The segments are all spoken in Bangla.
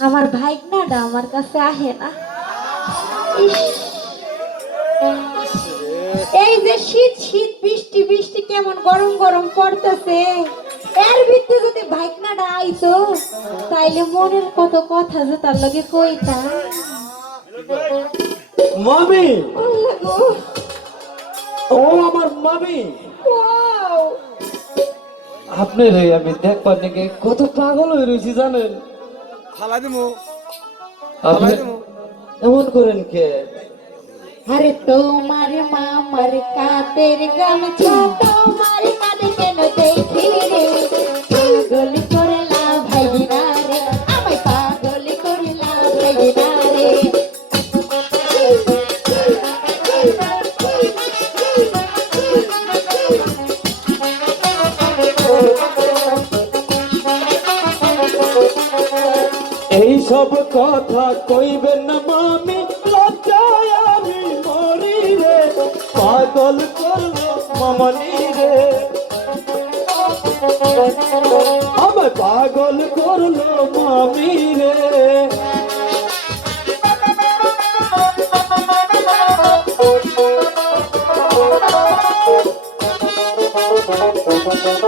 আমার ভাইগনাটা আমার কাছে আহে না। এই যে শীত শীত বৃষ্টি বৃষ্টি কেমন গরম গরম পড়তেছে। এর ভিতরে যদি ভাইকনাটা আইতো তাইলে মনের কত কথা যে তার লগে কইতাম। মামি! ও আমার মামি! আপনার আমি দেখবার নাকি কত পাগল হয়ে রয়েছি জানেন? ফালা দিমু আপনি দেবো। এমন করেন কে আরে তোমার মামার কাদের গামছা তোমার এই সব কথা কইবেন না মামি, লজ্জায় আমি মরি রে। পাগল করল মামনি রে। আমায় পাগল করল মামি রে। তোমার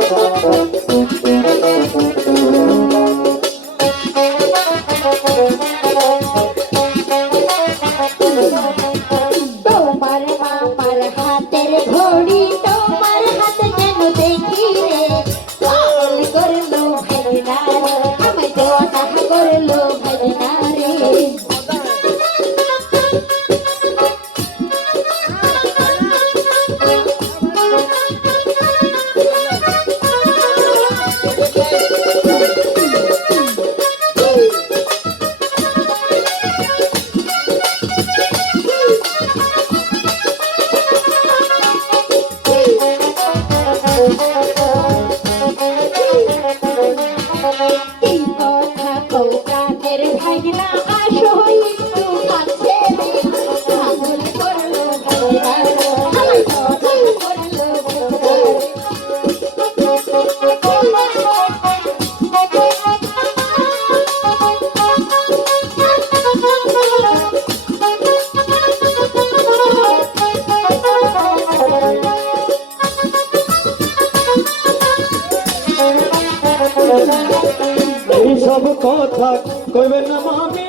কথা কইবেন না মামি?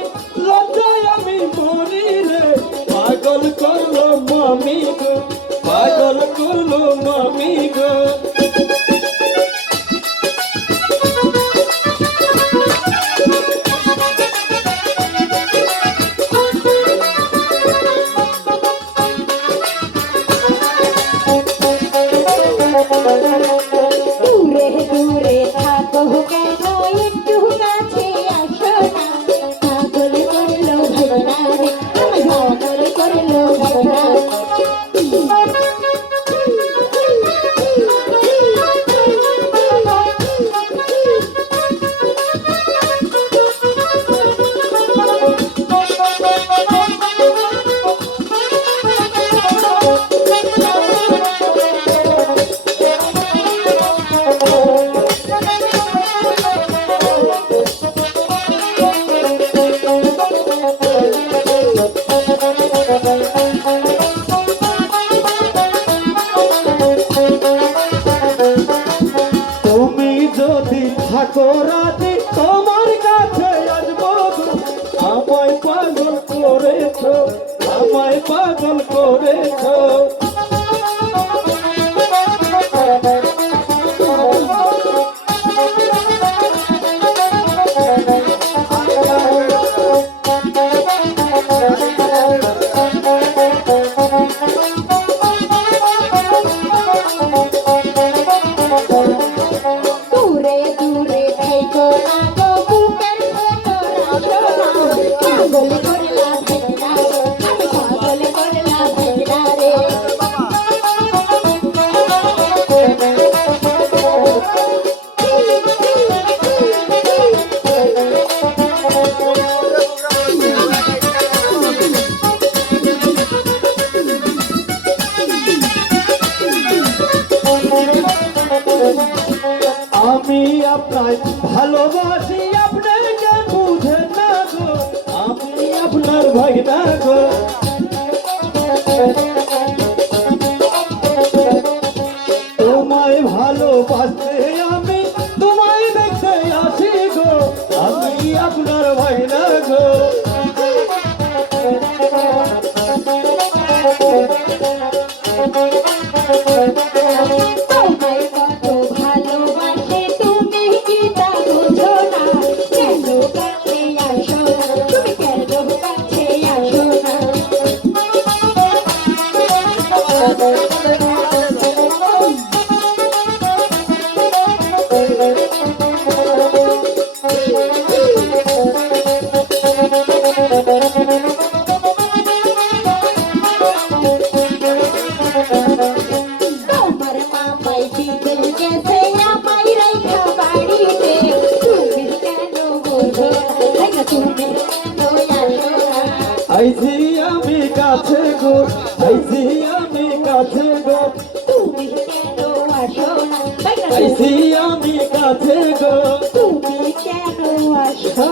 লজ্জায় আমি মরি রে। পাগল করল মামি গো। পাগল করল মামি গো। যদি থাকো রাতে তোমার কাছে। আমায় পাগল করেছ আমায় পাগল করেছ আমি আপনার ভালোবাসি আপনাকে বুঝে না গো আমি আপনার ভাই না গো। তোমায় ভালোবাসতে আইছি আমি কাছে গো আইছি আমি কাছে গো। তুমি কেন আসো না? আইছি আমি কাছে গো। তুমি কেন আসো